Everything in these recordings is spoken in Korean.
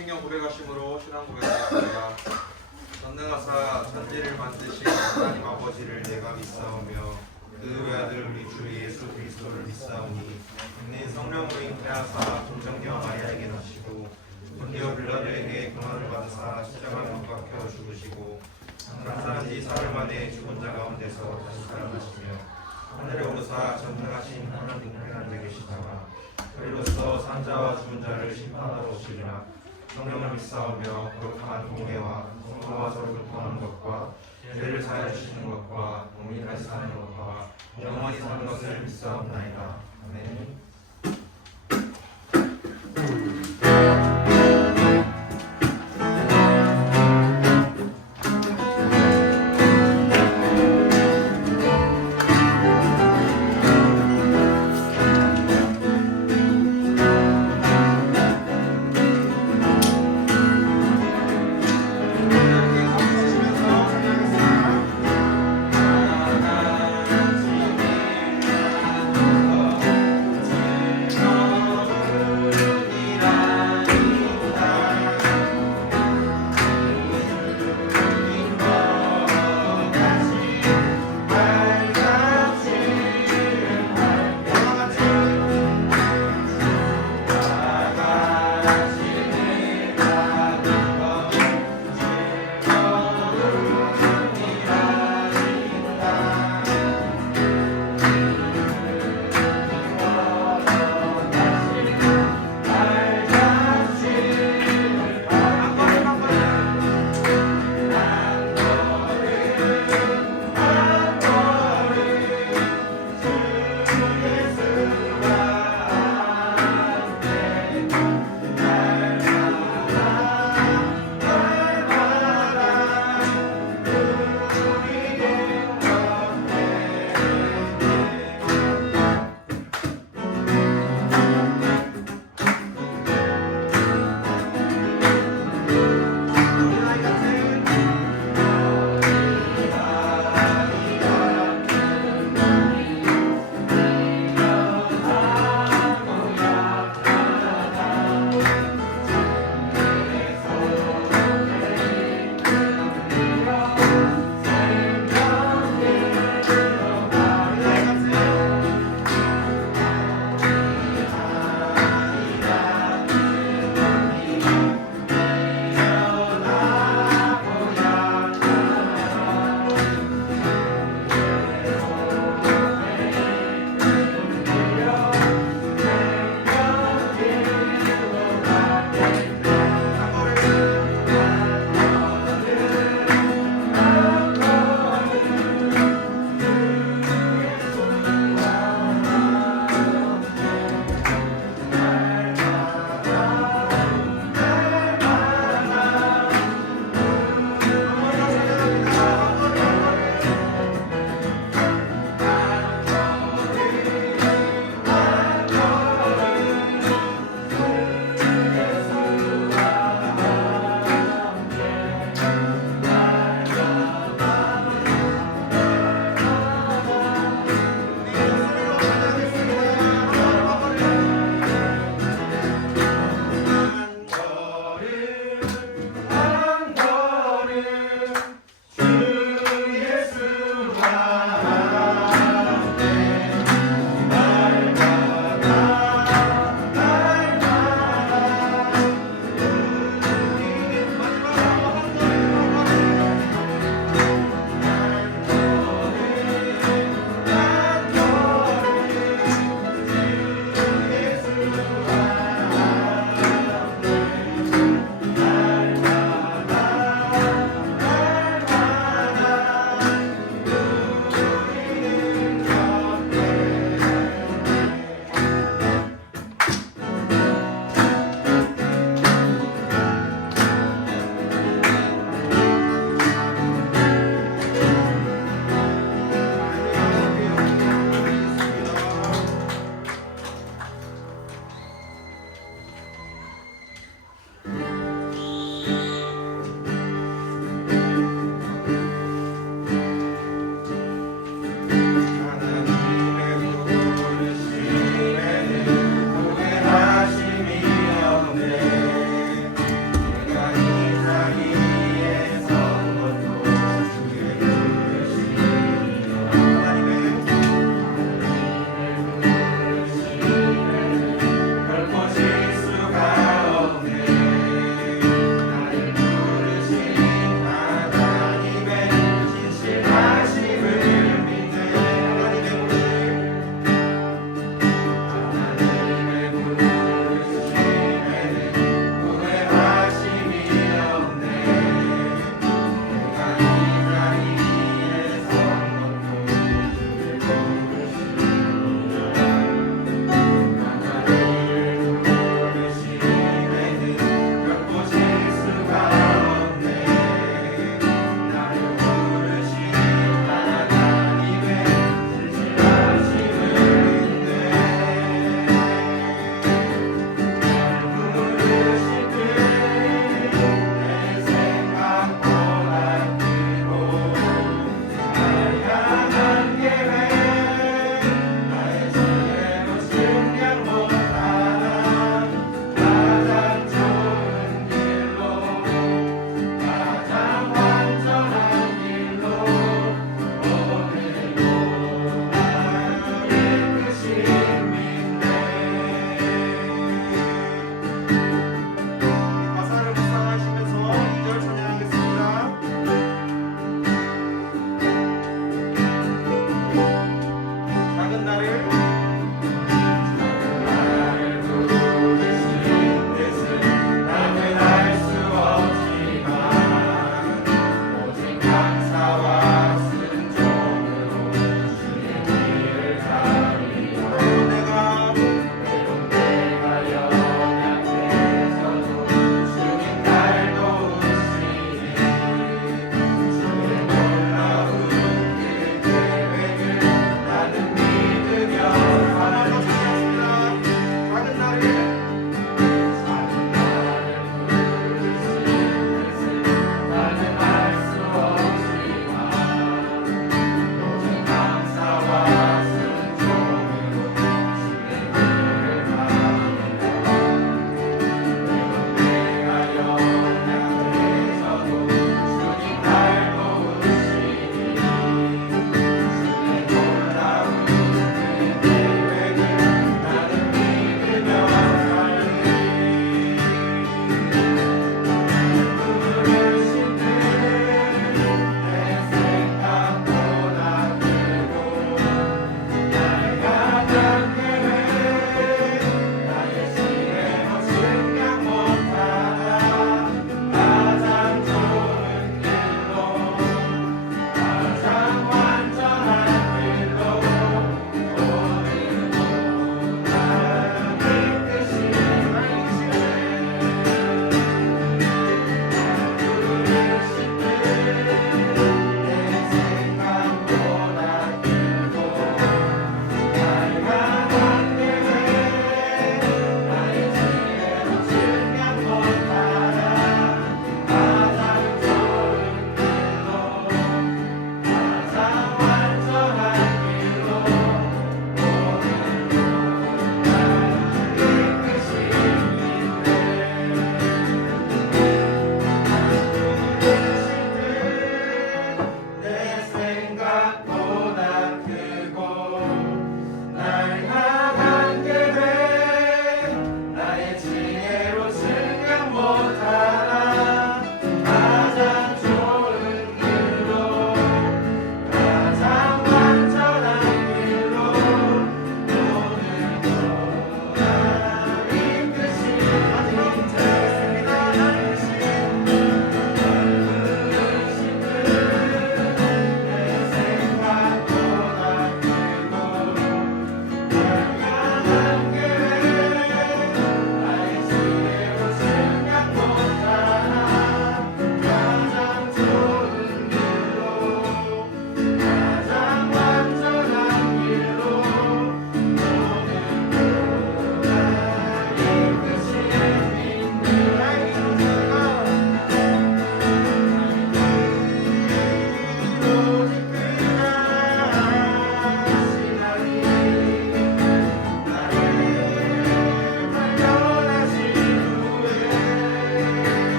사도신경 고백하심으로 신앙 고백하였습니다. 전능하사 천지를 만드신 하나님 아버지를 내가 믿사오며 그 외아들 우리 주 예수 그리스도를 믿사오니 내 성령으로 잉태하사 동정녀 마리아에게 나시고 본디오 빌라도에게 고난을 받으사 십자가 못 박혀 죽으시고 장사한 지 사흘 만에 죽은 자 가운데서 다시 살아나시며 하늘에 오르사 전능하신 하나님께 앉아 계시다가 그리로서 산자와 죽은 자를 심판하러 오시리라. 성령을 믿사오며 거룩한 공회와 성도와 서로 교통하는 것과 죄를 사하여 주시는 것과 영원히 다시 사는 것과 영원히 사는 것을 믿사옵나이다. 아멘.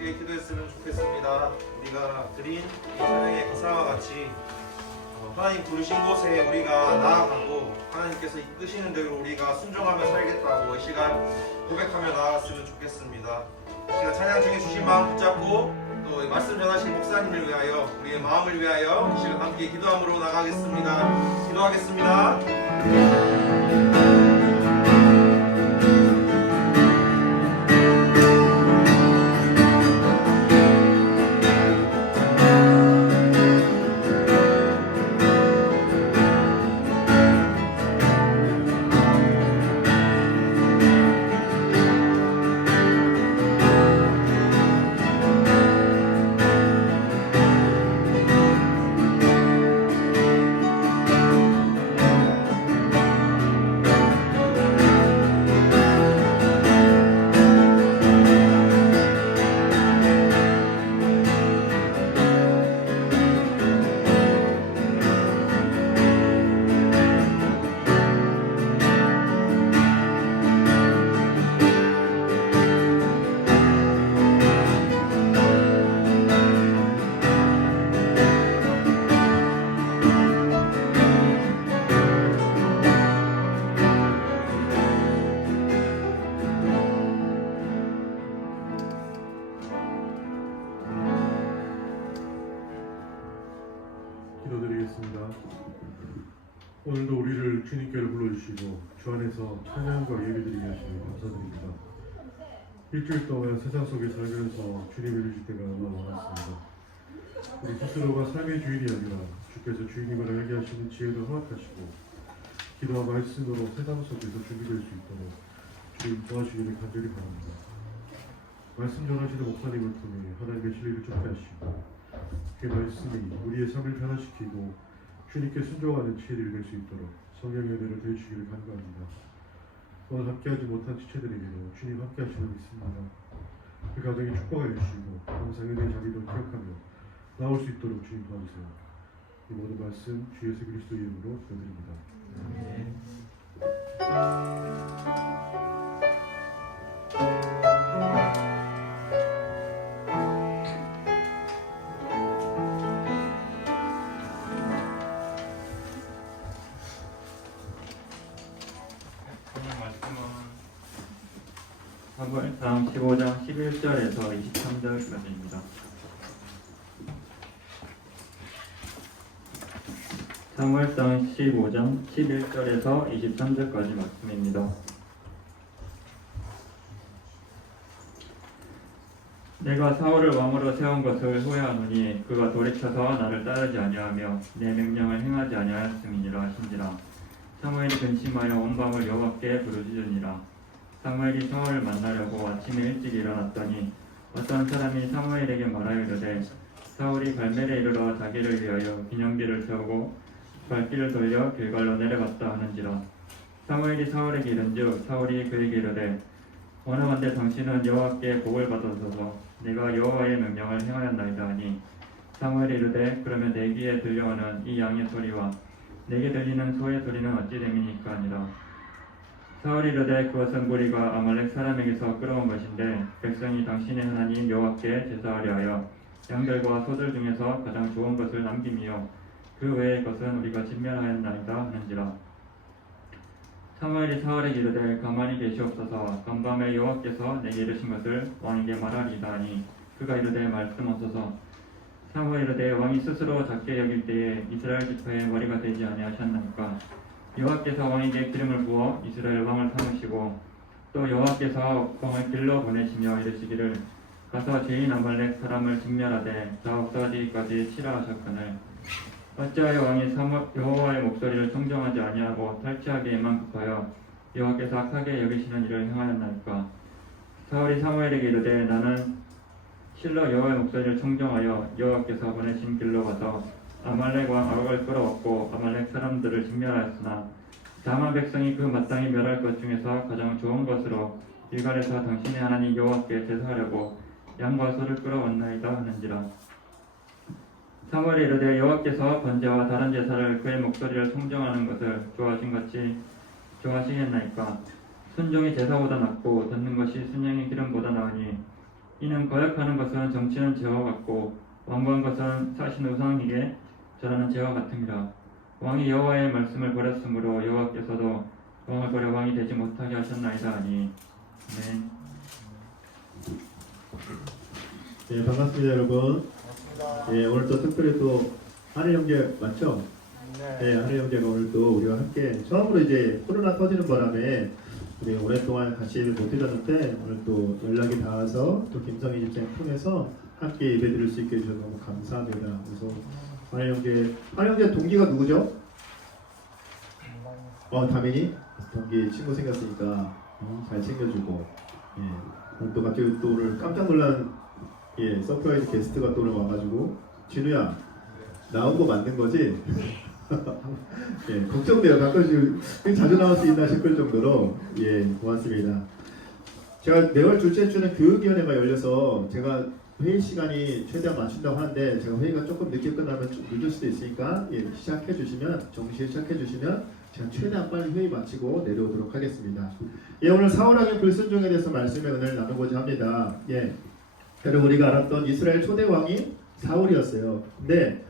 함께 기도했으면 좋겠습니다. 우리가 드린 이 찬양의 가사와 같이 하나님 부르신 곳에 우리가 나아가고 하나님께서 이끄시는 대로 우리가 순종하며 살겠다고 이 시간 고백하며 나아갔으면 좋겠습니다. 이 시간 찬양 중에 주신 마음 붙잡고 또 말씀 전하신 목사님을 위하여 우리의 마음을 위하여 이 시간 함께 기도함으로 나가겠습니다. 기도하겠습니다. 기도드리겠습니다. 오늘도 우리를 주님께로 불러주시고 주 안에서 찬양과 예배드리게 하시니 감사드립니다. 일주일 동안 세상 속에 살면서 주님을 잊을 때가 너무 많았습니다. 우리 스스로가 삶의 주인이 아니라 주께서 주인임을 알게 하시는 지혜도 허락하시고 기도와 말씀으로 세상 속에서 준비될 수 있도록 주님 도와주기를 간절히 바랍니다. 말씀 전하시는 목사님을 통해 하나님의 진리를 쫓게 하시고 그 말씀이 우리의 삶을 변화시키고 주님께 순종하는 지혜를 낼 수 있도록 성령의 은혜를 더해주기를 간구합니다. 오늘 함께하지 못한 지체들에게도 주님 함께하시는 믿습니다. 그 가정에 축복해 주시고 항상 은혜의 자리도 기억하며 나올 수 있도록 주님 도와주세요. 이 모든 말씀 주 예수 그리스도 이름으로 기도드립니다. 사무엘상 15장 11절에서 23절까지입니다. 사무엘상 15장 11절에서 23절까지 말씀입니다. 내가 사울을 왕으로 세운 것을 후회하노니 그가 돌이켜서 나를 따르지 아니하며 내 명령을 행하지 아니하였음이니라 하신지라. 사무엘이 근심하여 온 밤을 여호와께 부르짖으니라. 사무엘이 사울을 만나려고 아침에 일찍 일어났더니 어떤 사람이 사무엘에게 말하여 이르되 사울이 갈멜에 이르러 자기를 위하여 기념비를 세우고 발길을 돌려 길갈로 내려갔다 하는지라. 사무엘이 사울에게 이른즉 사울이 그에게 이르되 원하건대 당신은 여호와께 복을 받으소서. 내가 여호와의 명령을 행하였나이다 하니 사무엘이 이르되 그러면 내 귀에 들려오는 이 양의 소리와 내게 들리는 소의 소리는 어찌 됨이니까 하니라. 사울이 이르되 그것은 무리가 아말렉 사람에게서 끌어온 것인데 백성이 당신의 하나님 여호와께 제사하려 하여 양들과 소들 중에서 가장 좋은 것을 남김이요 그 외의 것은 우리가 진멸하였나이다 하는지라. 사무엘이 사울에게 이르되 가만히 계시옵소서. 간밤에 여호와께서 내게 이르신 것을 왕에게 말하리이다 하니 그가 이르되 말씀하소서. 사무엘이 이르되 왕이 스스로 작게 여길 때에 이스라엘 지파의 머리가 되지 아니하셨나이까. 여호와께서 왕에게 기름을 부어 이스라엘 왕을 삼으시고 또 여호와께서 왕을 길러 보내시며 이르시기를 가서 죄인 아말렉 사람을 진멸하되 다 없어지기까지 치라 하셨거늘 어찌하여 왕이 여호와의 목소리를 청정하지 아니하고 탈취하기에만 급하여 여호와께서 악하게 여기시는 일을 행하였나이까. 사울이 사무엘에게 이르되 나는 실로 여호와의 목소리를 청정하여 여호와께서 보내신 길로 가서 아말렉 왕 아각을 끌어왔고 아말렉 사람들을 진멸하였으나 다만 백성이 그 마땅히 멸할 것 중에서 가장 좋은 것으로 길갈에서 당신의 하나님 여호와께 제사하려고 양과 소를 끌어왔나이다 하는지라. 사무엘이 이르되 여호와께서 번제와 다른 제사를 그의 목소리를 청정하는 것을 좋아하신 같이 좋아하시겠나이까. 순종이 제사보다 낫고 듣는 것이 순양의 기름보다 나으니 이는 거역하는 것은 정치는 죄와 같고 완고한 것은 사신 우상에게 절하는 죄와 같음이라. 왕이 여호와의 말씀을 버렸으므로 여호와께서도 왕을 버려 왕이 되지 못하게 하셨나이다 하니. 아멘. 네, 반갑습니다, 여러분. 예, 오늘 또 특별히 또 하늘 형제 맞죠? 네, 하늘 형제가 오늘 또 우리와 함께 처음으로 이제 코로나 터지는 바람에 우리 오랫동안 같이 예배 못 드렸는데 오늘 또 연락이 닿아서 또 김성희 집사님 통해서 함께 예배 드릴 수 있게 해주셔서 너무 감사합니다. 그래서 하늘 형제 동기가 누구죠? 다민이 동기 친구 생겼으니까 잘 챙겨주고. 예, 오늘 또 갑자기 또 오늘 깜짝 놀란 서프라이즈 게스트가 또 오늘 와가지고 진우야 나온 거 맞는 거지? 예, 걱정돼요. 가끔씩 자주 나올 수 있나 싶을 정도로 고맙습니다. 제가 매월 둘째 주는 교육위원회가 열려서 제가 회의 시간이 최대한 맞춘다고 하는데 제가 회의가 조금 늦게 끝나면 좀 늦을 수도 있으니까 시작해 주시면 정시에 시작해 주시면 제가 최대한 빨리 회의 마치고 내려오도록 하겠습니다. 오늘 사울왕의 불순종에 대해서 말씀의 은혜를 나누고자 합니다. 여러분 우리가 알았던 이스라엘 초대 왕이 사울이었어요. 근데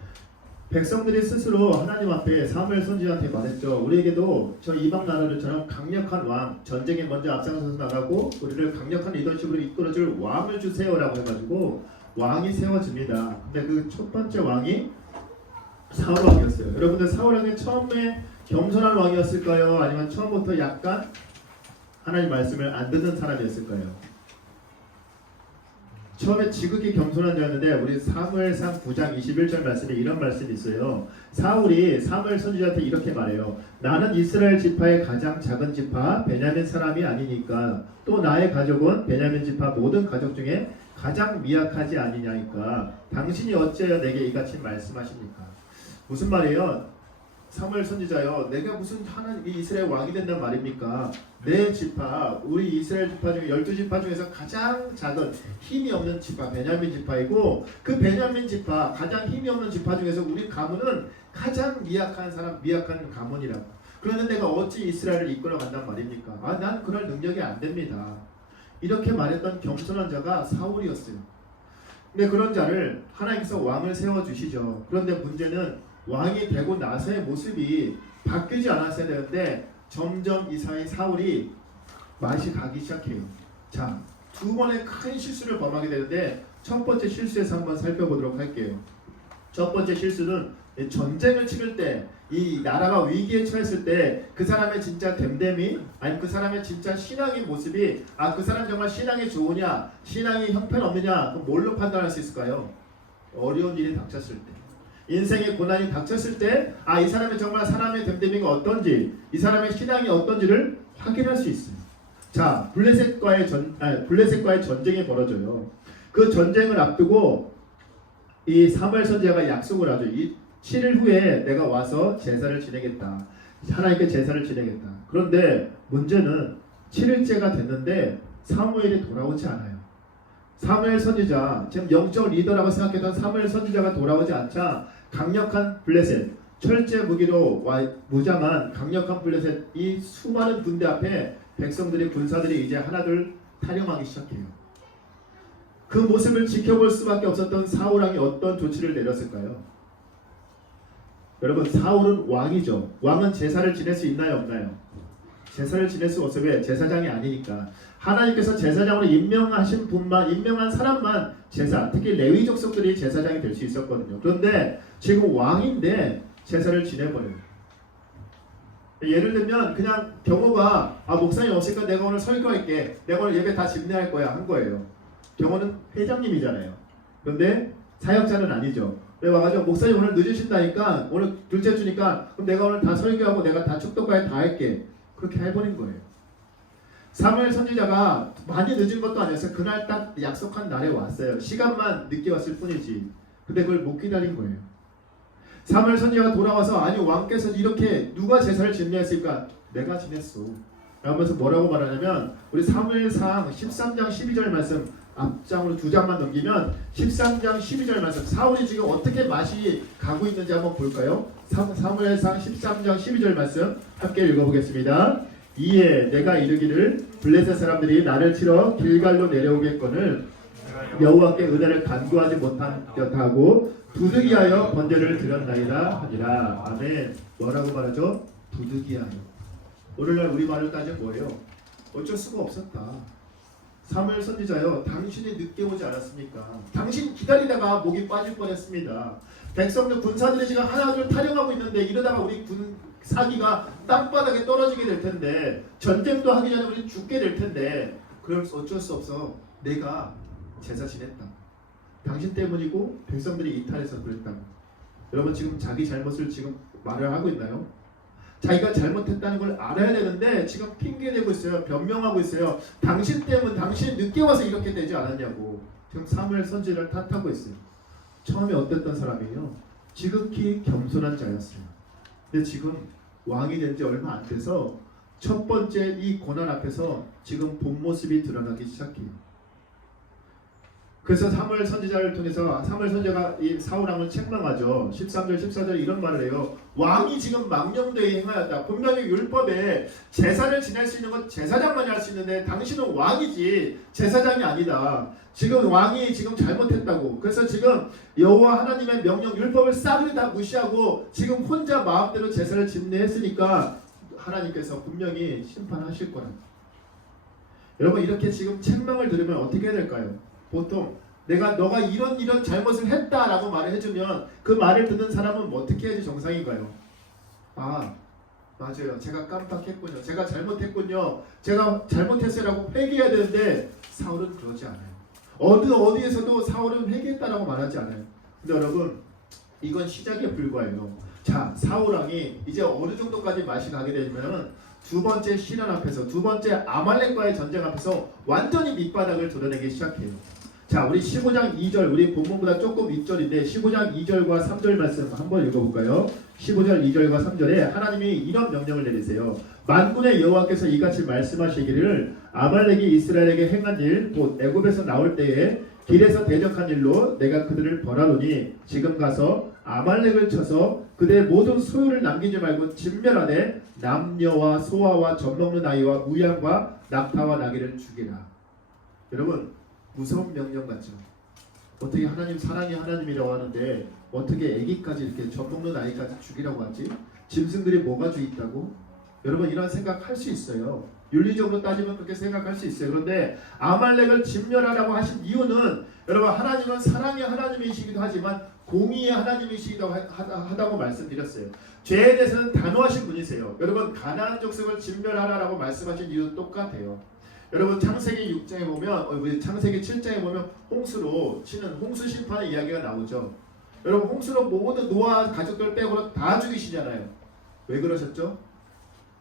백성들이 스스로 하나님 앞에 사무엘 선지자한테 말했죠. 우리에게도 저 이방 나라들처럼 강력한 왕, 전쟁에 먼저 앞장서서 나가고 우리를 강력한 리더십으로 이끌어줄 왕을 주세요라고 해가지고 왕이 세워집니다. 근데 그 첫 번째 왕이 사울 왕이었어요. 여러분들 사울 왕이 처음에 겸손한 왕이었을까요? 아니면 처음부터 약간 하나님 말씀을 안 듣는 사람이었을까요? 처음에 지극히 겸손한 자였는데 우리 사무엘상 9장 21절 말씀에 이런 말씀이 있어요. 사울이 사무엘 선지자한테 이렇게 말해요. 나는 이스라엘 지파의 가장 작은 지파 베냐민 사람이 아니니까 또 나의 가족은 베냐민 지파 모든 가족 중에 가장 미약하지 아니냐니까 당신이 어찌하여 내게 이같이 말씀하십니까? 무슨 말이에요? 사무엘 선지자요, 내가 무슨 하나님이 이스라엘 왕이 된단 말입니까? 내 지파, 우리 이스라엘 지파 중에 12지파 중에서 가장 작은 힘이 없는 지파 베냐민 지파이고 그 베냐민 지파 가장 힘이 없는 지파 중에서 우리 가문은 가장 미약한 사람, 미약한 가문이라고. 그런데 내가 어찌 이스라엘을 이끌어 간단 말입니까? 난 그럴 능력이 안 됩니다. 이렇게 말했던 겸손한 자가 사울이었어요. 근데 그런 자를 하나님께서 왕을 세워주시죠. 그런데 문제는 왕이 되고 나서의 모습이 바뀌지 않았어야 되는데 점점 이 사이 사울이 맛이 가기 시작해요. 자, 두 번의 큰 실수를 범하게 되는데 첫 번째 실수에서 한번 살펴보도록 할게요. 첫 번째 실수는 전쟁을 치를 때 이 나라가 위기에 처했을 때 그 사람의 진짜 됨됨이 아니면 그 사람의 진짜 신앙의 모습이 그 사람 정말 신앙이 좋으냐 신앙이 형편없느냐 뭘로 판단할 수 있을까요? 어려운 일이 닥쳤을 때 인생의 고난이 닥쳤을 때 이 사람이 정말 사람의 됨됨이가 어떤지 이 사람의 신앙이 어떤지를 확인할 수 있어요. 자, 블레셋과의 전쟁이 벌어져요. 그 전쟁을 앞두고 이 사무엘 선지자가 약속을 하죠. 이 7일 후에 내가 와서 제사를 지내겠다. 하나님께 제사를 지내겠다. 그런데 문제는 7일째가 됐는데 사무엘이 돌아오지 않아요. 사무엘 선지자, 지금 영적 리더라고 생각했던 사무엘 선지자가 돌아오지 않자 강력한 블레셋, 철제 무기로 무장한 강력한 블레셋 이 수많은 군대 앞에 백성들이 군사들이 이제 하나둘 탈영하기 시작해요. 그 모습을 지켜볼 수밖에 없었던 사울 왕이 어떤 조치를 내렸을까요? 여러분 사울은 왕이죠. 왕은 제사를 지낼 수 있나요 없나요? 제사를 지낼 수 없어요. 왜? 제사장이 아니니까. 하나님께서 제사장으로 임명한 사람만 제사, 특히 레위 족속들이 제사장이 될 수 있었거든요. 그런데 지금 왕인데 제사를 지내버려요. 예를 들면 그냥 경호가 목사님 없으니까 내가 오늘 설교할게. 내가 오늘 예배 다 집례할 거야 한 거예요. 경호는 회장님이잖아요. 그런데 사역자는 아니죠. 왜 와가지고 목사님 오늘 늦으신다니까 오늘 둘째 주니까 그럼 내가 오늘 다 설교하고 내가 다 축도까지 다 할게. 그렇게 해버린 거예요. 사무엘 선지자가 많이 늦은 것도 아니었어요. 그날 딱 약속한 날에 왔어요. 시간만 늦게 왔을 뿐이지. 근데 그걸 못 기다린 거예요. 사무엘 선지자가 돌아와서 아니 왕께서 이렇게 누가 제사를 지냈을까? 내가 지냈어. 라면서 뭐라고 말하냐면 우리 사무엘상 13장 12절 말씀 앞장으로 두 장만 넘기면 13장 12절 말씀 사울이 지금 어떻게 맛이 가고 있는지 한번 볼까요? 사무엘상 13장 12절 말씀 함께 읽어보겠습니다. 이에 내가 이르기를 블레셋 사람들이 나를 치러 길갈로 내려오겠거늘 여호와께 은혜를 간구하지 못한 듯하고 부득이하여 번제를 드렸나이다 하니라. 아멘. 뭐라고 말하죠? 부득이하여. 오늘날 우리 말을 따지면 뭐예요? 어쩔 수가 없었다. 사무엘 선지자여, 당신이 늦게 오지 않았습니까? 당신 기다리다가 목이 빠질 뻔했습니다. 백성들 군사들이 지금 하나둘 타령하고 있는데 이러다가 우리 군 사기가 땅바닥에 떨어지게 될 텐데, 전쟁도 하기 전에 우리 죽게 될 텐데, 그럼 어쩔 수 없어. 내가 제사 지냈다. 당신 때문이고 백성들이 이탈해서 그랬다. 여러분 지금 자기 잘못을 지금 말을 하고 있나요? 자기가 잘못했다는 걸 알아야 되는데 지금 핑계대고 있어요. 변명하고 있어요. 당신 때문, 당신 늦게 와서 이렇게 되지 않았냐고. 지금 사무엘 선지자를 탓하고 있어요. 처음에 어땠던 사람이에요? 지극히 겸손한 자였어요. 근데 지금 왕이 된 지 얼마 안 돼서 첫 번째 이 고난 앞에서 지금 본 모습이 드러나기 시작해요. 그래서 사무엘 선지자를 통해서 사무엘 선지자가 이 사울왕을 책망하죠. 13절 14절에 이런 말을 해요. 왕이 지금 망령되이 행하였다. 분명히 율법에 제사를 지낼 수 있는 건 제사장만이 할 수 있는데 당신은 왕이지 제사장이 아니다. 지금 왕이 지금 잘못했다고. 그래서 지금 여호와 하나님의 명령 율법을 싸그리 다 무시하고 지금 혼자 마음대로 제사를 짓네 했으니까 하나님께서 분명히 심판하실 거라. 여러분 이렇게 지금 책망을 들으면 어떻게 해야 될까요? 보통 너가 이런 잘못을 했다라고 말을 해주면 그 말을 듣는 사람은 뭐 어떻게 해야지 정상인가요? 아 맞아요, 제가 깜빡했군요, 제가 잘못했군요, 제가 잘못했어요라고 회개해야 되는데 사울은 그러지 않아요. 어디에서도 사울은 회개했다라고 말하지 않아요. 근데 여러분 이건 시작에 불과해요. 자, 사울왕이 이제 어느 정도까지 맛이 가게 되면 두 번째 시련 앞에서, 두 번째 아말렉과의 전쟁 앞에서 완전히 밑바닥을 드러내기 시작해요. 자, 우리 15장 2절, 우리 본문보다 조금 윗절인데 15장 2절과 3절 말씀 한번 읽어볼까요? 15절 2절과 3절에 하나님이 이런 명령을 내리세요. 만군의 여호와께서 이같이 말씀하시기를 아말렉이 이스라엘에게 행한 일, 곧 애굽에서 나올 때에 길에서 대적한 일로 내가 그들을 벌하노니 지금 가서 아말렉을 쳐서 그들의 모든 소유를 남기지 말고 진멸하되 남녀와 소아와 젖먹는 아이와 우양과 낙타와 나귀를 죽이라. 여러분 무서운 명령 같죠? 어떻게 하나님 사랑의 하나님이라고 하는데 어떻게 아기까지 이렇게 젖먹는 아이까지 죽이라고 하지? 짐승들이 뭐가 죄 있다고? 여러분 이런 생각 할 수 있어요. 윤리적으로 따지면 그렇게 생각할 수 있어요. 그런데 아말렉을 진멸하라고 하신 이유는 여러분 하나님은 사랑의 하나님이시기도 하지만 공의의 하나님이시기도 하다고 말씀드렸어요. 죄에 대해서는 단호하신 분이세요. 여러분 가나안 족속을 진멸하라고 말씀하신 이유도 똑같아요. 여러분 창세기 6장에 보면 창세기 7장에 보면 홍수로 치는 홍수 심판의 이야기가 나오죠. 여러분 홍수로 모든 노아 가족들 빼고는 다 죽이시잖아요. 왜 그러셨죠?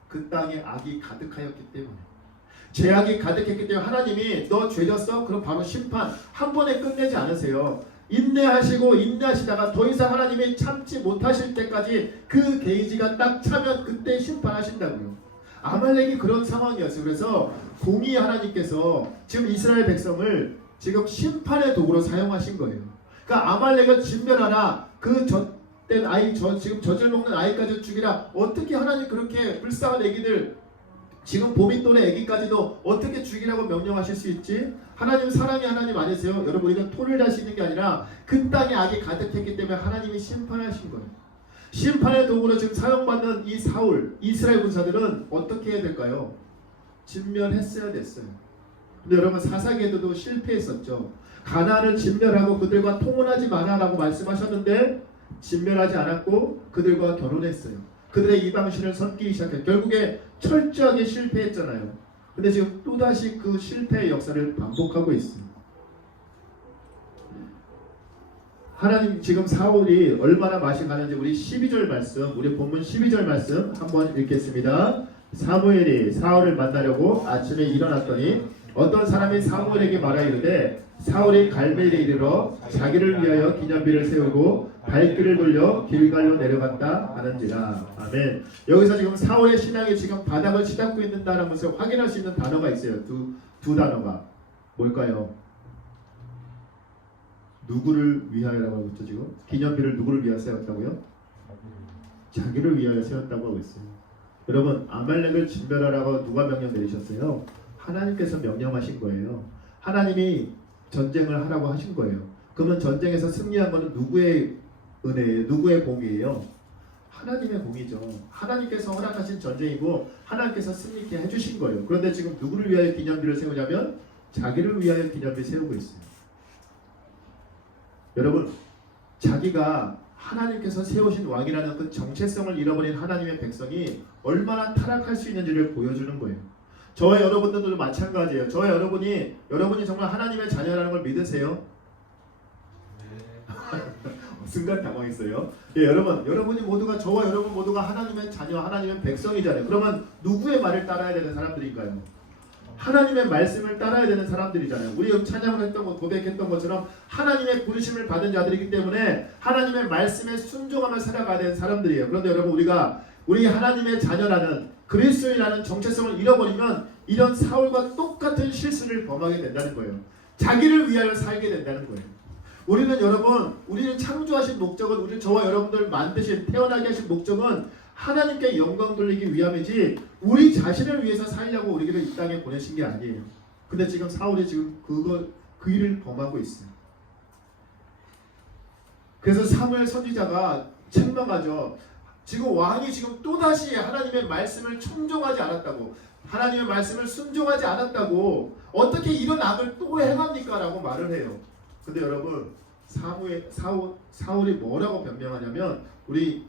그 땅에 악이 가득하였기 때문에. 죄악이 가득했기 때문에 하나님이 너 죄졌어? 그럼 바로 심판 한 번에 끝내지 않으세요. 인내하시고 인내하시다가 더 이상 하나님이 참지 못하실 때까지 그 게이지가 딱 차면 그때 심판하신다고요. 아말렉이 그런 상황이었어요. 그래서 공의 하나님께서 지금 이스라엘 백성을 지금 심판의 도구로 사용하신 거예요. 그러니까 아말렉을 진멸하라. 그 젖된 아이, 지금 젖을 먹는 아이까지 죽이라. 어떻게 하나님 그렇게 불쌍한 애기들, 지금 봄이 또래 애기까지도 어떻게 죽이라고 명령하실 수 있지? 하나님 사랑의 하나님 아니세요? 여러분 이건 토를 다시는 게 아니라 그 땅에 악이 가득했기 때문에 하나님이 심판하신 거예요. 심판의 도구로 지금 사용받는 이 사울, 이스라엘 군사들은 어떻게 해야 될까요? 진멸했어야 됐어요. 근데 여러분 사사기에도 실패했었죠. 가나안을 진멸하고 그들과 통혼하지 마라라고 말씀하셨는데 진멸하지 않았고 그들과 결혼했어요. 그들의 이방신을 섬기기 시작해요. 결국에 철저하게 실패했잖아요. 근데 지금 또다시 그 실패의 역사를 반복하고 있어요. 하나님 지금 사울이 얼마나 맛이 가는지 우리 12절 말씀, 우리 본문 12절 말씀 한번 읽겠습니다. 사무엘이 사울을 만나려고 아침에 일어났더니 어떤 사람이 사무엘에게 말하이르되 사울이 갈멜에 이르러 자기를 위하여 기념비를 세우고 발길을 돌려 길갈로 내려갔다 하는지라. 아멘. 여기서 지금 사울의 신앙이 지금 바닥을 치닫고 있는다는 것을 확인할 수 있는 단어가 있어요. 두 단어가 뭘까요? 누구를 위하여라고 하고 있죠 지금? 기념비를 누구를 위하여 세웠다고요? 자기를 위하여 세웠다고 하고 있어요. 여러분 아말렉을 진멸하라고 누가 명령 내리셨어요? 하나님께서 명령하신 거예요. 하나님이 전쟁을 하라고 하신 거예요. 그러면 전쟁에서 승리한 거는 누구의 은혜예요? 누구의 공이에요? 하나님의 공이죠. 하나님께서 허락하신 전쟁이고 하나님께서 승리케 해주신 거예요. 그런데 지금 누구를 위하여 기념비를 세우냐면 자기를 위하여 기념비 세우고 있어요. 여러분, 자기가 하나님께서 세우신 왕이라는 그 정체성을 잃어버린 하나님의 백성이 얼마나 타락할 수 있는지를 보여주는 거예요. 저와 여러분들도 마찬가지예요. 저와 여러분이 정말 하나님의 자녀라는 걸 믿으세요? 순간 당황했어요. 예, 여러분이 모두가 저와 여러분 모두가 하나님의 자녀, 하나님의 백성이잖아요. 그러면 누구의 말을 따라야 되는 사람들인가요? 하나님의 말씀을 따라야 되는 사람들이잖아요. 우리 찬양을 했던 것, 고백했던 것처럼 하나님의 부르심을 받은 자들이기 때문에 하나님의 말씀에 순종하며 살아가야 되는 사람들이에요. 그런데 여러분, 우리 하나님의 자녀라는 그리스도인이라는 정체성을 잃어버리면 이런 사울과 똑같은 실수를 범하게 된다는 거예요. 자기를 위하여 살게 된다는 거예요. 우리를 창조하신 목적은, 저와 여러분들 만드신, 태어나게 하신 목적은 하나님께 영광 돌리기 위함이지 우리 자신을 위해서 살려고 우리를 이 땅에 보내신 게 아니에요. 근데 지금 사울이 지금 그 일을 범하고 있어요. 그래서 사무엘 선지자가 책망하죠. 지금 왕이 지금 또다시 하나님의 말씀을 청종하지 않았다고, 하나님의 말씀을 순종하지 않았다고 어떻게 이런 악을 또 행합니까? 라고 말을 해요. 근데 여러분, 사울이 뭐라고 변명하냐면 우리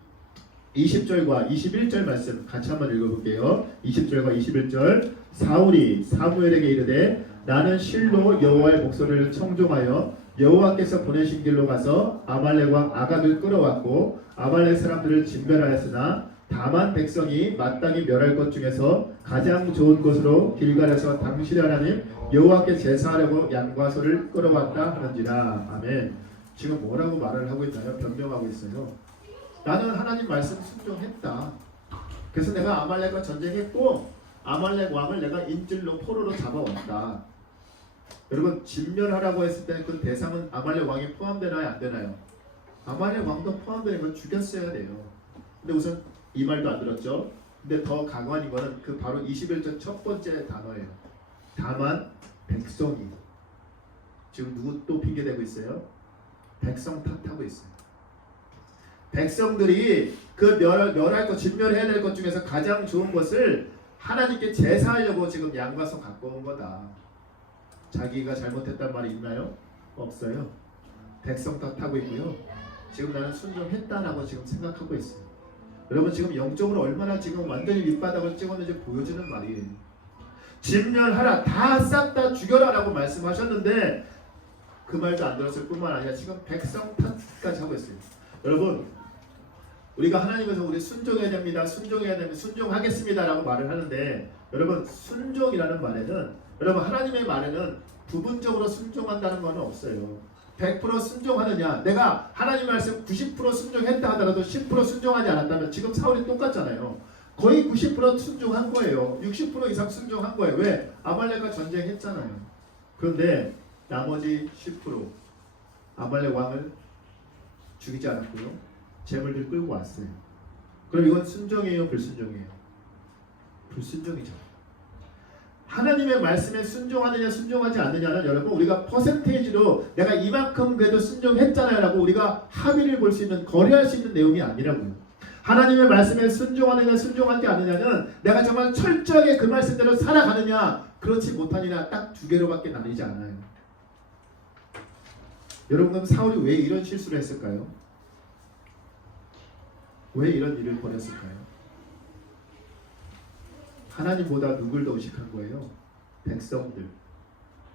20절과 21절 말씀 같이 한번 읽어볼게요. 20절과 21절. 사울이 사무엘에게 이르되 나는 실로 여호와의 목소리를 청종하여 여호와께서 보내신 길로 가서 아말렉 왕 아각을 끌어왔고 아말렉 사람들을 진멸하였으나 다만 백성이 마땅히 멸할 것 중에서 가장 좋은 곳으로 길갈에서 당신의 하나님 여호와께 제사하려고 양과 소를 끌어왔다 하는지라. 아멘. 지금 뭐라고 말을 하고 있나요? 변명하고 있어요. 나는 하나님 말씀 순종했다. 그래서 내가 아말렉과 전쟁했고 아말렉 왕을 내가 인질로 포로로 잡아왔다. 여러분, 진멸하라고 했을 때 그 대상은 아말렉 왕이 포함되나요? 안 되나요? 아말렉 왕도 포함되는 걸 죽였어야 돼요. 근데 우선 이 말도 안 들었죠. 근데 더 강한 거는 그 바로 21절 첫 번째 단어예요. 다만 백성이, 지금 누구 또 핑계대고 있어요? 백성 탓하고 있어요. 백성들이 그 멸할 것, 진멸해야 될 것 중에서 가장 좋은 것을 하나님께 제사하려고 지금 양과 소 갖고 온 거다. 자기가 잘못했단 말이 있나요? 없어요. 백성 탓하고 있고요. 지금 나는 순종했다라고 지금 생각하고 있어요. 여러분, 지금 영적으로 얼마나 지금 완전히 밑바닥을 찍었는지 보여주는 말이에요. 진멸하라, 싹 다 죽여라 라고 말씀하셨는데 그 말도 안 들었을 뿐만 아니라 지금 백성 탓까지 하고 있어요. 여러분, 우리가 하나님께서 우리 순종해야 됩니다, 순종하겠습니다 라고 말을 하는데, 여러분, 순종이라는 말에는, 여러분, 하나님의 말에는 부분적으로 순종한다는 건 없어요. 100% 순종하느냐, 내가 하나님 말씀 90% 순종했다 하더라도 10% 순종하지 않았다면 지금 사울이 똑같잖아요. 거의 90% 순종한 거예요. 60% 이상 순종한 거예요. 왜? 아말렉과 전쟁했잖아요. 그런데 나머지 10% 아말렉 왕을 죽이지 않았고요. 재물들 끌고 왔어요. 그럼 이건 순종이에요? 불순종이에요? 불순종이죠. 하나님의 말씀에 순종하느냐 순종하지 않느냐는 여러분, 우리가 퍼센테이지로 내가 이만큼 그래도 순종했잖아요 라고 우리가 합의를 볼 수 있는, 거래할 수 있는 내용이 아니라고요. 하나님의 말씀에 순종하느냐 순종하지 않느냐는 내가 정말 철저하게 그 말씀대로 살아가느냐 그렇지 못하느냐 딱 두 개로밖에 나뉘지 않아요. 여러분, 그럼 사울이 왜 이런 실수를 했을까요? 왜 이런 일을 벌였을까요? 하나님보다 누굴 더 의식한 거예요? 백성들,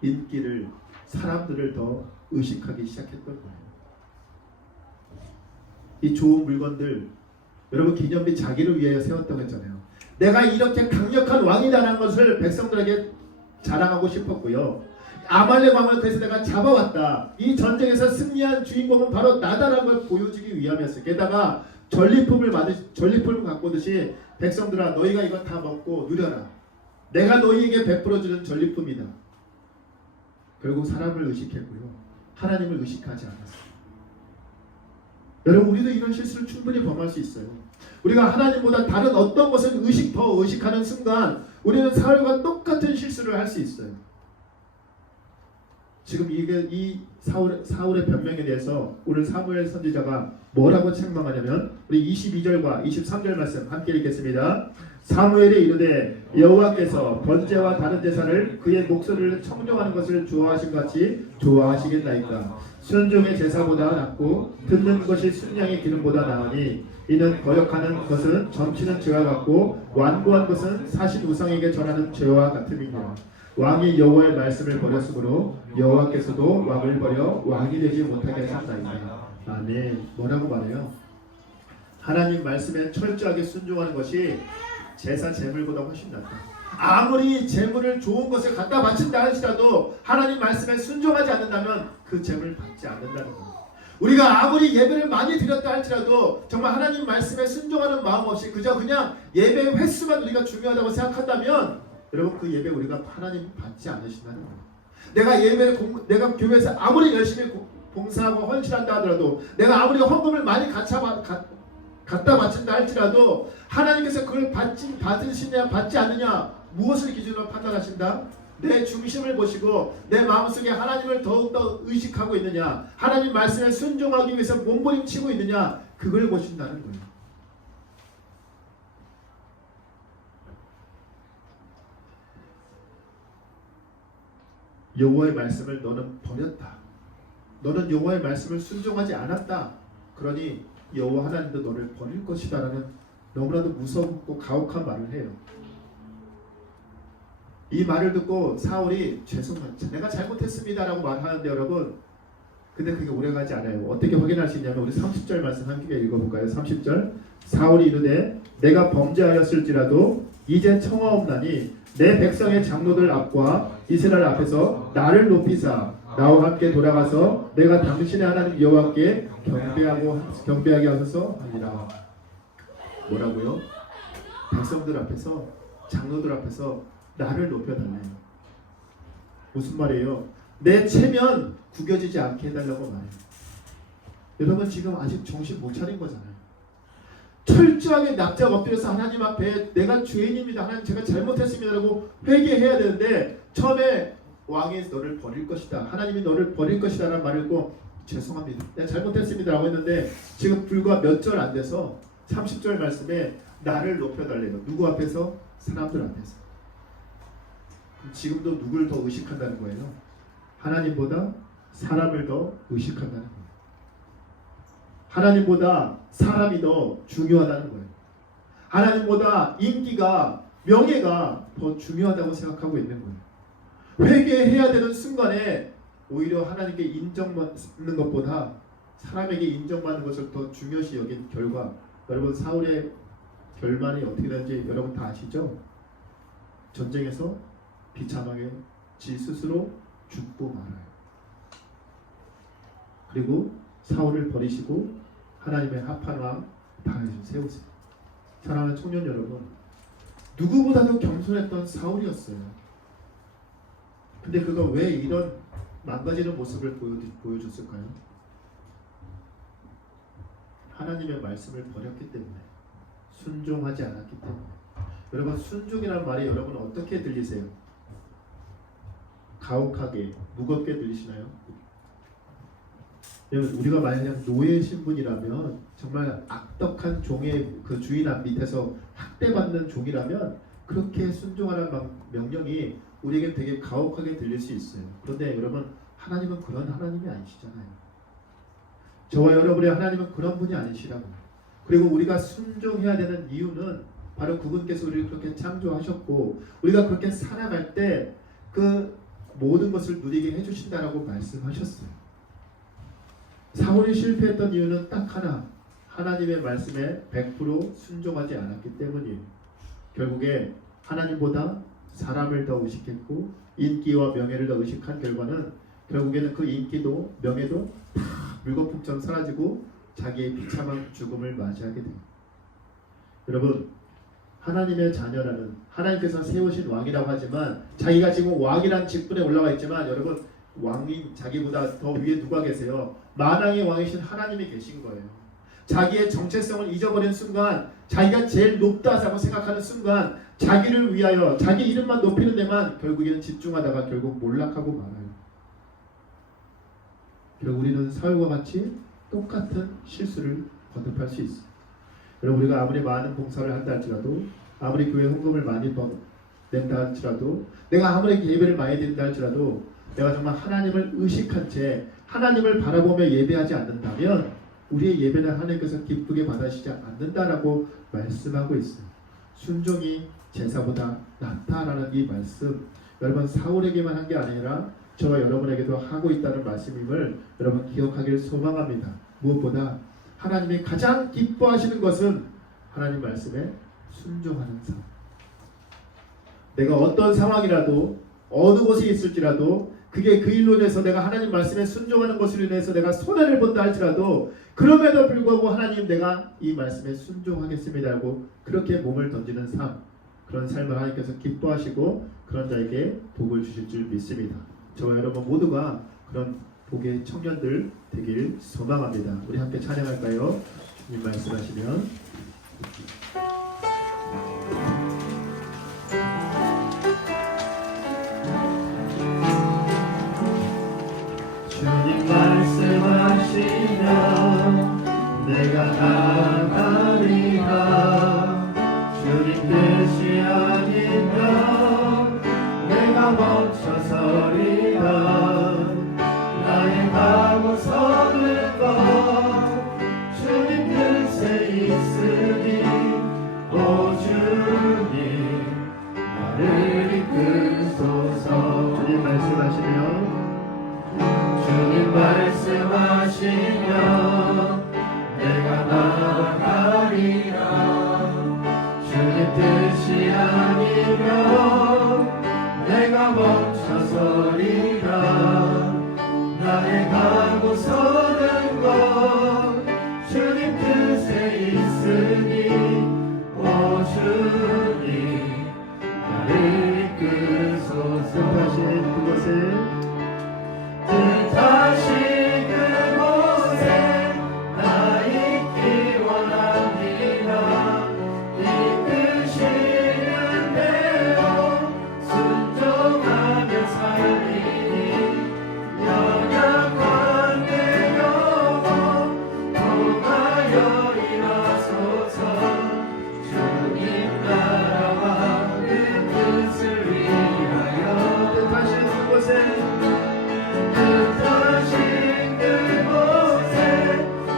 인기를, 사람들을 더 의식하기 시작했던 거예요. 이 좋은 물건들, 여러분, 기념비 자기를 위하여 세웠다고 했잖아요. 내가 이렇게 강력한 왕이라는 것을 백성들에게 자랑하고 싶었고요. 아말렉 왕을 그래서 내가 잡아왔다. 이 전쟁에서 승리한 주인공은 바로 나다라는 걸 보여주기 위함이었어요. 게다가 전리품을 갖고 오듯이 백성들아, 너희가 이거 다 먹고 누려라. 내가 너희에게 베풀어 주는 전리품이다. 결국 사람을 의식했고요. 하나님을 의식하지 않았어요. 여러분, 우리도 이런 실수를 충분히 범할 수 있어요. 우리가 하나님보다 다른 어떤 것을 더 의식하는 순간 우리는 사울과 똑같은 실수를 할 수 있어요. 지금 이 사울의 변명에 대해서 오늘 사무엘 선지자가 뭐라고 책망하냐면 우리 22절과 23절 말씀 함께 읽겠습니다. 사무엘이 이르되 여호와께서 번제와 다른 제사를 그의 목소리를 청종하는 것을 좋아하신 같이 좋아하시겠나이까. 순종의 제사보다 낫고 듣는 것이 순양의 기름보다 나으니 이는 거역하는 것은 점치는 죄와 같고 완고한 것은 사실 우상에게 전하는 죄와 같음이니라. 왕이 여호와의 말씀을 버렸으므로 여호와께서도 왕을 버려 왕이 되지 못하게 하셨나이다. 아멘. 뭐라고 말해요? 하나님 말씀에 철저하게 순종하는 것이 제사 제물보다 훨씬 낫다. 아무리 제물을 좋은 것을 갖다 바친다 할지라도 하나님 말씀에 순종하지 않는다면 그 제물을 받지 않는다는 거예요. 우리가 아무리 예배를 많이 드렸다 할지라도 정말 하나님 말씀에 순종하는 마음 없이 그냥 예배 횟수만 우리가 중요하다고 생각한다면 여러분 그 예배 우리가 하나님 받지 않으신다는 거예요. 내가 교회에서 아무리 열심히 봉사하고 헌신한다 하더라도 내가 아무리 헌금을 많이 갖다 바친다 할지라도 하나님께서 그걸 받으시냐 받지 않느냐 무엇을 기준으로 판단하신다? 내 중심을 보시고 내 마음속에 하나님을 더욱더 의식하고 있느냐, 하나님 말씀에 순종하기 위해서 몸부림치고 있느냐, 그걸 보신다는 거예요. 여호와의 말씀을 너는 버렸다. 너는 여호와의 말씀을 순종하지 않았다. 그러니 여호와 하나님도 너를 버릴 것이다 라는 너무나도 무섭고 가혹한 말을 해요. 이 말을 듣고 사울이 죄송합니다, 내가 잘못했습니다 라고 말하는데 여러분, 근데 그게 오래가지 않아요. 어떻게 확인할 수 있냐면 우리 30절 말씀 함께 읽어볼까요? 30절. 사울이 이르되 내가 범죄하였을지라도 이제 청하옵나니 내 백성의 장로들 앞과 이스라엘 앞에서 나를 높이사 나와 함께 돌아가서 내가 당신의 하나님 여호와께 경배하게 하소서 하니라. 뭐라고요? 백성들 앞에서, 장로들 앞에서 나를 높여달래요. 무슨 말이에요? 내 체면 구겨지지 않게 해달라고 말해요. 여러분 지금 아직 정신 못 차린 거잖아요. 철저하게 납작 엎드려서 하나님 앞에 내가 죄인입니다, 하나님 제가 잘못했습니다 라고 회개해야 되는데, 처음에 왕이 너를 버릴 것이다, 하나님이 너를 버릴 것이다 라는 말을 듣고 죄송합니다, 내가 잘못했습니다 라고 했는데, 지금 불과 몇 절 안 돼서 30절 말씀에 나를 높여달래요. 누구 앞에서? 사람들 앞에서. 지금도 누굴 더 의식한다는 거예요? 하나님보다 사람을 더 의식한다는 거예요. 하나님보다 사람이 더 중요하다는 거예요. 하나님보다 인기가, 명예가 더 중요하다고 생각하고 있는 거예요. 회개해야 되는 순간에 오히려 하나님께 인정받는 것보다 사람에게 인정받는 것을 더 중요시 여긴 결과, 여러분 사울의 결말이 어떻게 되는지 여러분 다 아시죠? 전쟁에서 비참하게 지 스스로 죽고 말아요. 그리고 사울을 버리시고 하나님의 합한 왕 다윗을 세우세요. 사랑하는 청년 여러분, 누구보다도 겸손했던 사울이었어요. 근데 그가 왜 이런 망가지는 모습을 보여줬을까요? 하나님의 말씀을 버렸기 때문에, 순종하지 않았기 때문에. 여러분 순종이라는 말이 여러분 어떻게 들리세요? 가혹하게, 무겁게 들리시나요? 여러분 우리가 만약 노예 신분이라면, 정말 악덕한 종의 그 주인 밑에서 학대받는 종이라면 그렇게 순종하라는 명령이 우리에게 되게 가혹하게 들릴 수 있어요. 그런데 여러분 하나님은 그런 하나님이 아니시잖아요. 저와 여러분의 하나님은 그런 분이 아니시라고. 그리고 우리가 순종해야 되는 이유는 바로 그분께서 우리를 그렇게 창조하셨고 우리가 그렇게 살아갈 때 그 모든 것을 누리게 해주신다라고 말씀하셨어요. 사울이 실패했던 이유는 딱 하나, 하나님의 말씀에 100% 순종하지 않았기 때문이에요. 결국에 하나님보다 사람을 더 의식했고 인기와 명예를 더 의식한 결과는 결국에는 그 인기도 명예도 다 물거품처럼 사라지고 자기의 비참한 죽음을 맞이하게 돼요. 여러분 하나님의 자녀라는, 하나님께서 세우신 왕이라고 하지만 자기가 지금 왕이라는 직분에 올라와 있지만, 여러분 왕인 자기보다 더 위에 누가 계세요? 만왕의 왕이신 하나님이 계신 거예요. 자기의 정체성을 잊어버린 순간, 자기가 제일 높다고 생각하는 순간, 자기를 위하여 자기 이름만 높이는 데만 결국에는 집중하다가 결국 몰락하고 말아요. 그리고 우리는 사울과 같이 똑같은 실수를 거듭할 수 있어요. 여러분 우리가 아무리 많은 봉사를 한다 할지라도 아무리 교회 헌금을 많이 낸다 할지라도 내가 아무리 예배를 많이 드린다 할지라도 내가 정말 하나님을 의식한 채 하나님을 바라보며 예배하지 않는다면 우리의 예배는 하나님께서 기쁘게 받으시지 않는다라고 말씀하고 있어요. 순종이 제사보다 낫다라는 이 말씀 여러분 사울에게만 한 게 아니라 저와 여러분에게도 하고 있다는 말씀임을 여러분 기억하길 소망합니다. 무엇보다 하나님이 가장 기뻐하시는 것은 하나님 말씀에 순종하는 삶. 내가 어떤 상황이라도 어느 곳에 있을지라도 그게 그 일로 인해서 내가 하나님 말씀에 순종하는 것으로 인해서 내가 손해를 본다 할지라도 그럼에도 불구하고 하나님 내가 이 말씀에 순종하겠습니다라고 그렇게 몸을 던지는 삶, 그런 삶을 하나님께서 기뻐하시고 그런 자에게 복을 주실 줄 믿습니다. 저와 여러분 모두가 그런 복의 청년들 되길 소망합니다. 우리 함께 찬양할까요? 주님 말씀하시면 주님 말씀하시면 내가 나아가리라. 주님 뜻이 아니면 내가 멈춰서리라. 나의 가고 서는 것 주님 뜻에 있으니 오 주님 나를 이끄소서. 주님 말씀하시면 주님 말씀하시면 내가 나아가리라. 주님 뜻이 아니면 내가 멈춰서리라. 나의 가고 서는 것 주님 뜻에 있으니 오 주님 나를 이끄소서. 다시 그곳에 뜻하신 그곳에 나 있기 원합니다. 이끄시는 대로 순종하며 살리니 연약한 내 영혼 통하여 일어서서 주님 나라와 그 뜻을 위하여 뜻하신 그곳에 뜻하신 그곳에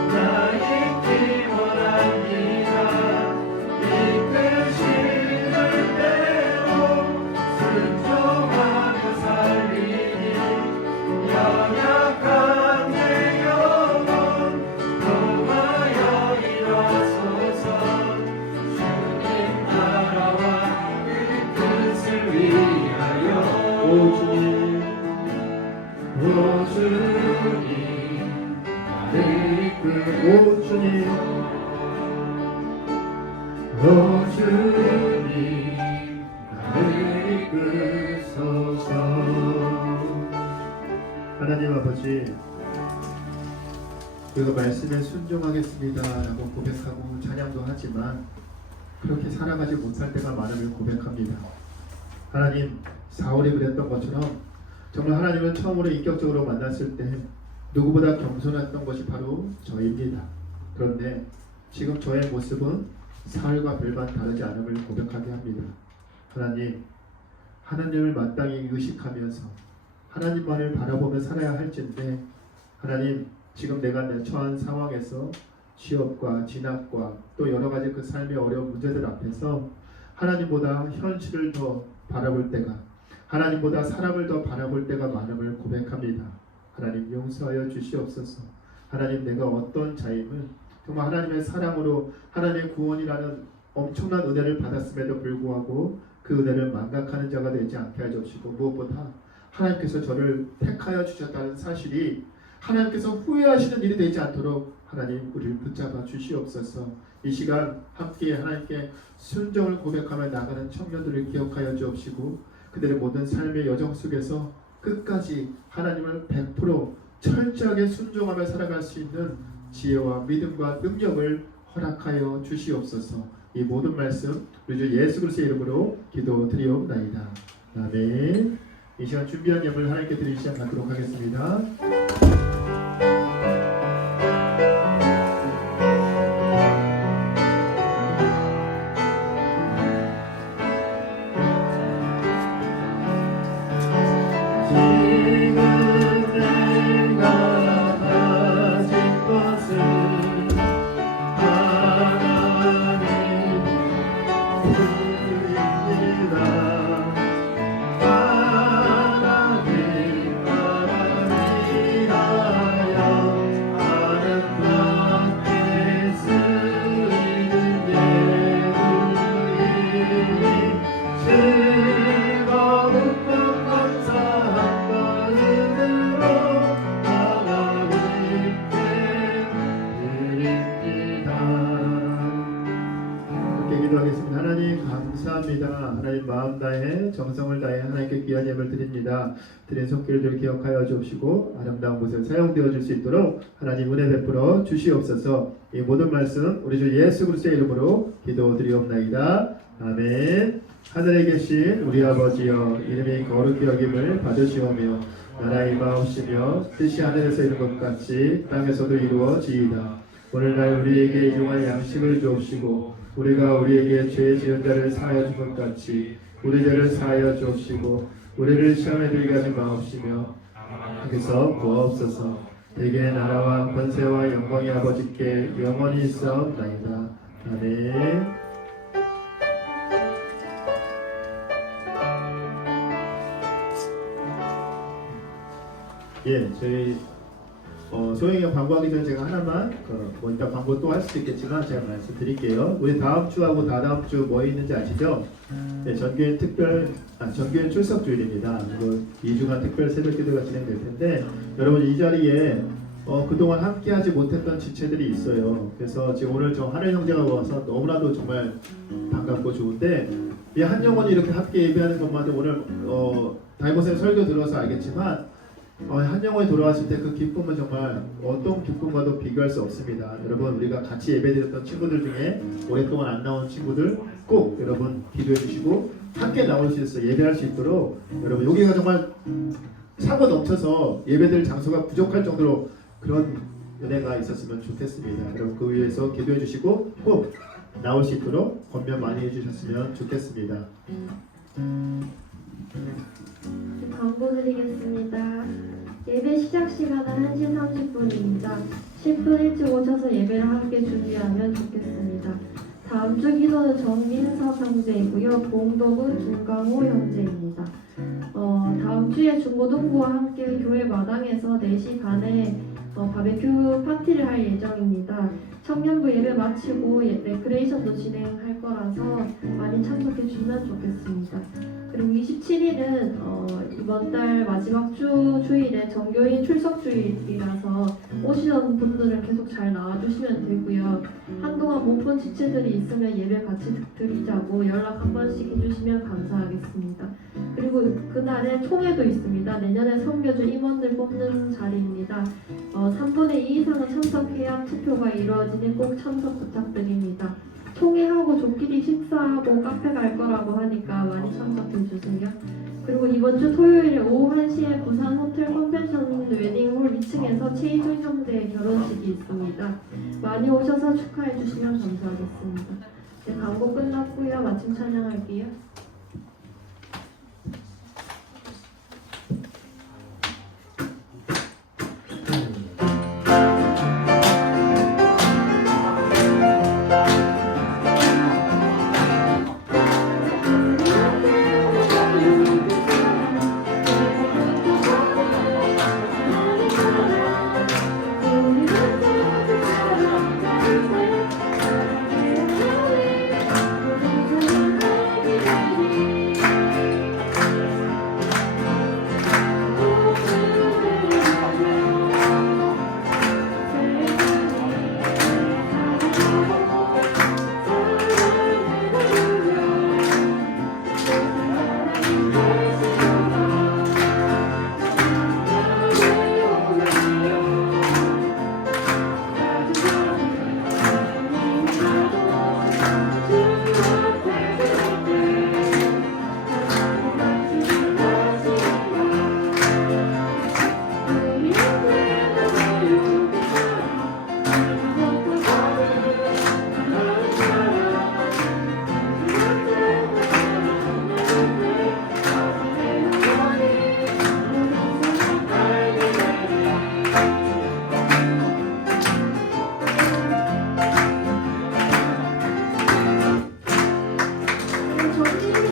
나 있기 원합니다. 이끄시는 대로 순종하며 살리니 연약한 내 영혼 통하여 일어서서 주님 나라와 그 뜻을 위하여 오 주님 오 주님 나를 이끌 오 주님 오 주님 나를 이끌소서. 하나님 아버지 우리가 말씀에 순종하겠습니다라고 고백하고 찬양도 하지만 그렇게 살아가지 못할 때가 많음을 고백합니다. 하나님 사울이 그랬던 것처럼 정말 하나님을 처음으로 인격적으로 만났을 때 누구보다 겸손했던 것이 바로 저입니다. 그런데 지금 저의 모습은 사울과 별반 다르지 않음을 고백하게 합니다. 하나님, 하나님을 마땅히 의식하면서 하나님만을 바라보며 살아야 할진데 하나님, 지금 내가 처한 상황에서 취업과 진학과 또 여러 가지 그 삶의 어려운 문제들 앞에서 하나님보다 현실을 더 바라볼 때가 하나님보다 사람을 더 바라볼 때가 많음을 고백합니다. 하나님 용서하여 주시옵소서. 하나님 내가 어떤 자임을 정말 하나님의 사랑으로 하나님의 구원이라는 엄청난 은혜를 받았음에도 불구하고 그 은혜를 망각하는 자가 되지 않게 하옵시고 무엇보다 하나님께서 저를 택하여 주셨다는 사실이 하나님께서 후회하시는 일이 되지 않도록 하나님 우리를 붙잡아 주시옵소서. 이 시간 함께 하나님께 순종을 고백하며 나가는 청년들을 기억하여 주옵시고 그들의 모든 삶의 여정 속에서 끝까지 하나님을 100% 철저하게 순종하며 살아갈 수 있는 지혜와 믿음과 능력을 허락하여 주시옵소서. 이 모든 말씀 우리 주 예수 그리스도의 이름으로 기도드리옵나이다. 아멘. 이 시간 준비한 예물 하나님께 드리기 시작하도록 하겠습니다. 하나님 마음 다해 정성을 다해 하나님께 귀한 예물 드립니다. 드린 손길들 기억하여 주옵시고 아름다운 곳에 사용되어 줄 수 있도록 하나님 은혜 베풀어 주시옵소서. 이 모든 말씀 우리 주 예수 그리스도의 이름으로 기도드리옵나이다. 아멘. 하늘에 계신 우리 아버지여, 이름이 거룩히 여김을 받으시오며 나라 임하옵시며 뜻이 하늘에서 이룬 것 같이 땅에서도 이루어지이다. 오늘날 우리에게 일용할 양식을 주옵시고 우리가 우리에게 죄 지은 자를 사하여 준 것 같이 우리 죄를 사하여 주옵시고 우리를 시험에 들게 하지 마옵시며 악에서 구하옵소서. 대개 나라와 권세와 영광이 아버지께 영원히 있사옵나이다. 아멘. 예, 저희 소영이가 광고하기 전에 제가 하나만 이따 광고 또 할 수도 있겠지만 제가 말씀드릴게요. 우리 다음 주하고 다다음 주 뭐 있는지 아시죠? 네, 전교인 전교인 출석 주일입니다. 그리고 2주간 특별 새벽기도가 진행될 텐데 여러분 이 자리에 그동안 함께하지 못했던 지체들이 있어요. 그래서 지금 오늘 저 하늘 형제가 와서 너무나도 정말 반갑고 좋은데 이 한 영혼이 이렇게 함께 예배하는 것만도 오늘 다이모생 설교 들어서 알겠지만 한 영혼이 돌아왔을 때 그 기쁨은 정말 어떤 기쁨과도 비교할 수 없습니다. 여러분 우리가 같이 예배드렸던 친구들 중에 오랫동안 안 나온 친구들 꼭 여러분 기도해 주시고 함께 나올 수 있어 예배할 수 있도록 여러분 여기가 정말 차고 넘쳐서 예배드릴 장소가 부족할 정도로 그런 은혜가 있었으면 좋겠습니다. 여러분 그 위해서 기도해 주시고 꼭 나올 수 있도록 권면 많이 해주셨으면 좋겠습니다. 광고 드리겠습니다. 예배 시작 시간은 1시 30분입니다. 10분 일찍 오셔서 예배를 함께 준비하면 좋겠습니다. 다음 주 기도는 정민석 형제이고요. 봉독은 김강호 형제입니다. 다음 주에 중고등부와 함께 교회 마당에서 4시 반에 바베큐 파티를 할 예정입니다. 청년부 예배 마치고 레크레이션도 진행할 거라서 많이 참석해 주시면 좋겠습니다. 그리고 27일은 이번 달 마지막 주일에 정교인 출석 주일이라서 오시던 분들은 계속 잘 나와주시면 되고요. 한동안 못 본 지체들이 있으면 예배 같이 드리자고 연락 한 번씩 해주시면 감사하겠습니다. 그리고 그날에 총회도 있습니다. 내년에 선교주 임원들 뽑는 자리입니다. 3분의 2 이상은 참석해야 투표가 이루어지니 꼭 참석 부탁드립니다. 총회하고 조끼리 식사하고 카페 갈 거라고 하니까 많이 참석해 주세요. 그리고 이번 주 토요일에 오후 1시에 부산 호텔 컨벤션 웨딩홀 2층에서 최희준 형제의 결혼식이 있습니다. 많이 오셔서 축하해 주시면 감사하겠습니다. 네, 광고 끝났고요. 마침 찬양할게요.